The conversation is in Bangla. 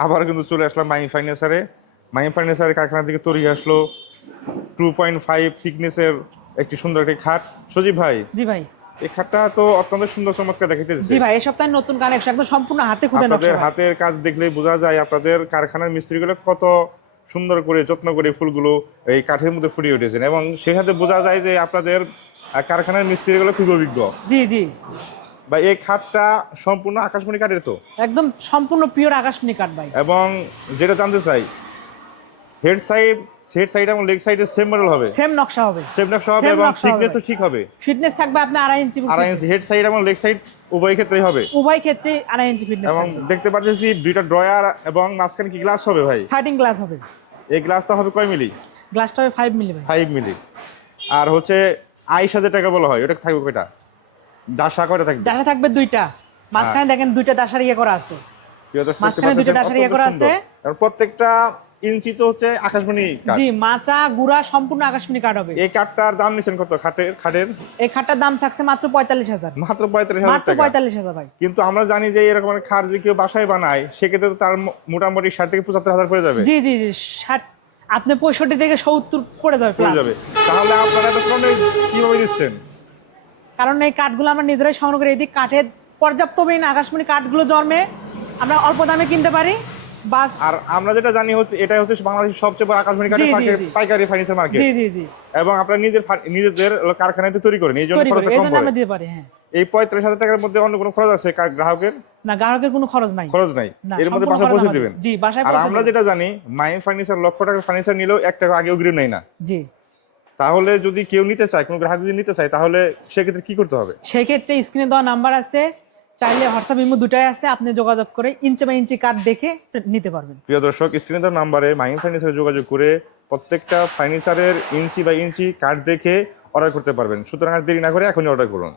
আবার কিন্তু চলে আসলাম মাইম ফার্নিচারে। মাইম ফার্নিচারের কারখানা থেকে তৈরি আসলো 2.5 থিকনেসের একটি সুন্দর একটি খাট। সজীব ভাই, জি ভাই। এই খাটটা তো অত্যন্ত সুন্দর চমৎকার দেখাইতেছে। জি ভাই, এই সপ্তাহে নতুন কালেকশন, একদম সম্পূর্ণ হাতে খুদে আপনাদের নকশা ভাই। হাতের কাজ দেখলেই বোঝা যায় আপনাদের কারখানার মিস্ত্রিগুলো কত সুন্দর করে যত্ন করে ফুলগুলো এই কাঠের মধ্যে ফুটিয়ে উঠেছেন, এবং সেখানে বোঝা যায় যে আপনাদের কারখানার মিস্ত্রিগুলো খুব অভিজ্ঞ। জি জি, বা এই খাটটা সম্পূর্ণ আকাশমণি কাঠের তো? একদম সম্পূর্ণ পিওর আকাশমণি কাঠ ভাই। এবং যেটা জানতে চাই, হেড সাইড, হেড সাইড এবং লেগ সাইডে সেম মডেল হবে? সেম নকশা হবে। সেম নকশা হবে Same এবং নকশা হবে থিকনেসও ভাই। ঠিক হবে? ফিটনেস থাকবে আপনার 2.5 ইঞ্চি। 2.5 ইঞ্চি হেড সাইড এবং লেগ সাইড উভয় ক্ষেত্রেই হবে? উভয় ক্ষেত্রে 2.5 ইঞ্চি ফিটনেস এবং থাকবে। দেখতে পাচ্ছি দুইটা ড্রয়ার এবং মাঝখানে কি গ্লাস হবে ভাই? সাইডিং গ্লাস হবে। এই গ্লাসটা হবে কয় মিলি? গ্লাসটা হবে 5 মিলি ভাই। 5 মিলি। আর হচ্ছে 22,000 টাকা বলা হয়, ওটা থাকবে কয়টা? ডাসা কয়টা থাকবে? ডাসা থাকবে দুইটা, মাঝখানে দেখেন দুইটা ডাসার ইয়ে করা আছে। প্রিয় দর্শক, মাঝখানে দুইটা ডাসার ইয়ে করা আছে। আর প্রত্যেকটা ইঞ্চি তো হচ্ছে আকাশমণি কাঠ। জি, মাচা গুড়া সম্পূর্ণ আকাশমণি কাঠ হবে। এই কাঠটার দাম নিছেন কত? খাটের এই খাটটার দাম থাকছে মাত্র 45,000। মাত্র 45,000 মাত্র টাকা। 45,000 ভাই। কিন্তু আমরা জানি যে এরকম একটা খাট যদি কেউ বাসায় বানায় সেক্ষেত্রে তো তার মোটামুটি 60 থেকে 75,000 পড়ে যাবে। জি জি জি, 60, আপনি 65 থেকে 70 পড়ে যাবে পড়ে plus। যাবে। তাহলে আপনারা এত কমে কিভাবে দিচ্ছেন? কারণ এই কাঠগুলো আমরা নিজেরাই সংগ্রহ করে দিই। কাঠের পর্যাপ্ত পরিমাণ আকাশমণি কাঠগুলো জন্মে আমরা অল্প দামে কিনতে পারি বাস। আর আমরা যেটা জানি হচ্ছে এটাই হচ্ছে বাংলাদেশের সবচেয়ে বড় আকাশমণি কাঠের জি, জি, জি। পাইকারি ফার্নিচার মার্কেট। জি জি জি, এবং আপনারা নিজেদের কারখানাতে তৈরি করেন, এই জন্য তৈরি করি, খরচটা এই কম জন্য পড়ে। আমরা দিতে পারি। হ্যাঁ, এই 45,000 টাকার মধ্যে অন্য কোনো খরচ আছে গ্রাহকের? না, গ্রাহকের কোনো খরচ নাই। খরচ নাই, না, এর মধ্যে সম্পূর্ণ বাসায় খরচ পৌঁছে আমাদের। দিবেন। জি, বাসায় আর পৌঁছে আমরা দিবেন। যেটা জানি মাইম ফার্নিচার লক্ষ টাকার ফার্নিচার নিলেও 1 টাকা আগে অগ্রিম নেই না। জি, তাহলে যদি কেউ নিতে চায়, কোনো গ্রাহক যদি নিতে চায়, তাহলে সেক্ষেত্রে কি করতে হবে? সেই ক্ষেত্রে স্ক্রিনে দেওয়া নাম্বার আছে, চাইলে হোয়াটসঅ্যাপ ইমো দুটাই আছে, আপনি যোগাযোগ করে ইঞ্চি বাই ইঞ্চি কাঠ দেখে নিতে পারবেন। প্রিয় দর্শক, স্ক্রিনে দেওয়া নাম্বারে মাইম ফার্নিচারে যোগাযোগ করে প্রত্যেকটা ফার্নিচারের ইঞ্চি বাই ইঞ্চি কাঠ দেখে অর্ডার করতে পারবেন। সুতরাং আর দেরি না করে এখনই অর্ডার করুন।